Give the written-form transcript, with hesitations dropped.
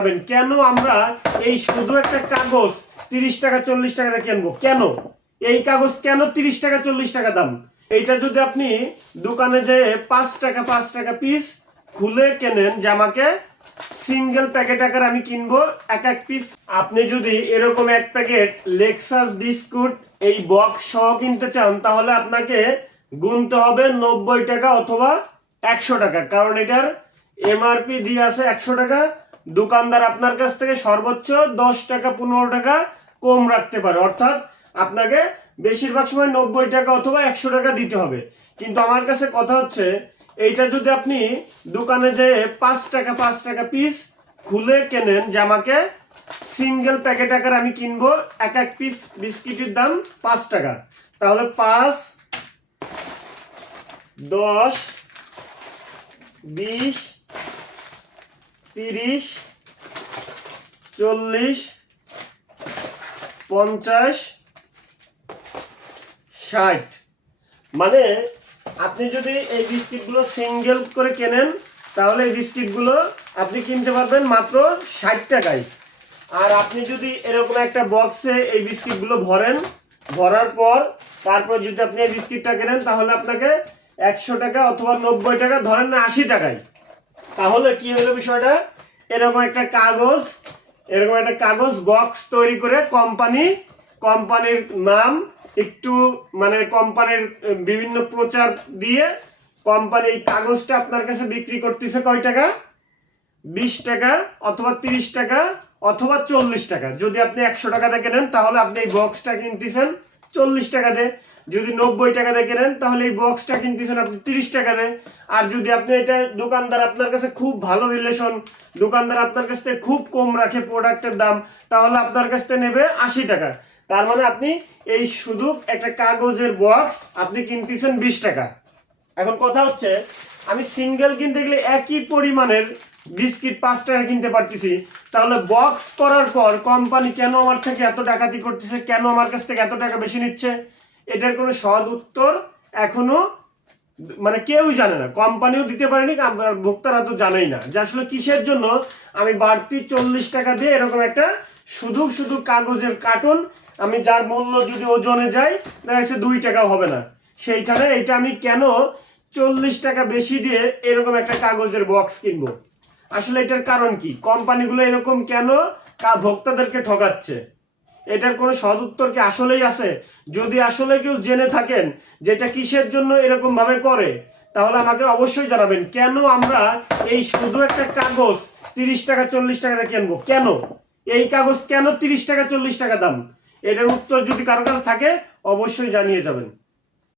কেন আমরা এই শুধু একটা কাগজ 30 টাকা 40 টাকা দিয়ে কিনবো? কেন এই কাগজ কেন 30 টাকা 40 টাকা দাম? এইটা যদি আপনি দোকানে যেয়ে 5 টাকা পিস খুলে কেনেন, যে আমাকে সিঙ্গেল প্যাকেট আকারে আমি কিনবো এক এক পিস, আপনি যদি এরকম এক প্যাকেট লেক্সাস বিস্কুট এই বক্স সহ কিনতে চান, তাহলে আপনাকে গুনতে হবে 90 টাকা অথবা 100 টাকা, কারণ এটার এমআরপি দিয়ে আছে 100 টাকা। দোকানদার আপনার কাছ থেকে সর্বোচ্চ 10 টাকা 15 টাকা কম রাখতে পারে, অর্থাৎ আপনাকে বেশিরভাগ সময় 90 টাকা অথবা 100 টাকা দিতে হবে। কিন্তু আমার কাছে কথা হচ্ছে, এইটা যদি আপনি দোকানে যেয়ে 5 টাকা পিস খুলে কেনেন, যে আমাকে সিঙ্গেল প্যাকেট আকারে আমি কিনবো এক এক পিস বিস্কিটের দাম 5 টাকা, তাহলে 5 10 20 30 40 50 60, মানে আপনি যদি এই বিস্কিটগুলো সিঙ্গেল করে কেনেন, তাহলে এই বিস্কিটগুলো আপনি কিনতে পারবেন মাত্র 60 টাকায়। আর আপনি যদি এরকম একটা বক্সে এই বিস্কিটগুলো ভরার পর তারপর যদি আপনি এই বিস্কিটটা কেনেন, তাহলে আপনাকে 100 টাকা অথবা 90 টাকা, ধরেন না 80 টাকায়। তাহলে কি হলো বিষয়টা, এরকম একটা কাগজ বক্স তৈরি করে কোম্পানির নাম একটু, মানে কোম্পানির বিভিন্ন প্রচার দিয়ে কোম্পানি এই কাগজটা আপনার কাছে বিক্রি করতেছে কয় টাকা? 20 টাকা অথবা 30 টাকা অথবা 40 টাকা। যদি আপনি 100 টাকা দিয়ে কেনেন, তাহলে আপনি এই বক্সটা কিনতেছেন 40 টাকা দিয়ে। যদি 90 টাকা দিয়ে কেনেন, তাহলে এই বক্সটা কিনতেছেন আপনি 30 টাকা দিয়ে। আর যদি আপনি এটা দোকানদার আপনার কাছে খুব ভালো রিলেশন, দোকানদার আপনার কাছ থেকে খুব কম রাখে প্রোডাক্টের দাম, তাহলে আপনার কাছ থেকে নেবে 80 টাকা। তার মানে আপনি এই শুধু একটা কাগজের বক্স আপনি কিনতেছেন 20 টাকা। এখন কথা হচ্ছে, আমি সিঙ্গেল কিনতে গেলে একই পরিমাণের বিস্কিট 5 টাকা কিনতে পারতেছি, তাহলে বক্স করার পর কোম্পানি কেন আমার থেকে এত ডাকাতি করতেছে, কেন আমার কাছ থেকে এত টাকা বেশি নিচ্ছে? এটার কোনো সৎ উত্তর এখনো মানে কেউই জানে না, কোম্পানিও দিতে পারেনি, ভোক্তারা তো জানেই না যে আসলে কিসের জন্য আমি বাড়তি 40 টাকা দিয়ে এরকম একটা শুধু কাগজের কার্টুন, আমি যার মূল্য যদি ওজনে যাই দেখা যাচ্ছে 2 টাকাও হবে না, সেইখানে এটা আমি কেন 40 টাকা বেশি দিয়ে এরকম একটা কাগজের বক্স কিনবো? আসলে এটার কারণ কি? কোম্পানিগুলো এরকম কেন ভোক্তাদেরকে ঠকাচ্ছে? এটার কোনো সদুত্তর কি আসলেই আছে? যদি আসলে কেউ জেনে থাকেন যেটা কিসের জন্য এরকম ভাবে করে, তাহলে আমাকে অবশ্যই জানাবেন। কেন আমরা এই শুধু একটা কাগজ 30 টাকা 40 টাকা দিয়ে কিনবো? কেন এই কাগজ কেন 30 টাকা 40 টাকা দাম? এটার উত্তর যদি কারো কাছে থাকে, অবশ্যই জানিয়ে যাবেন।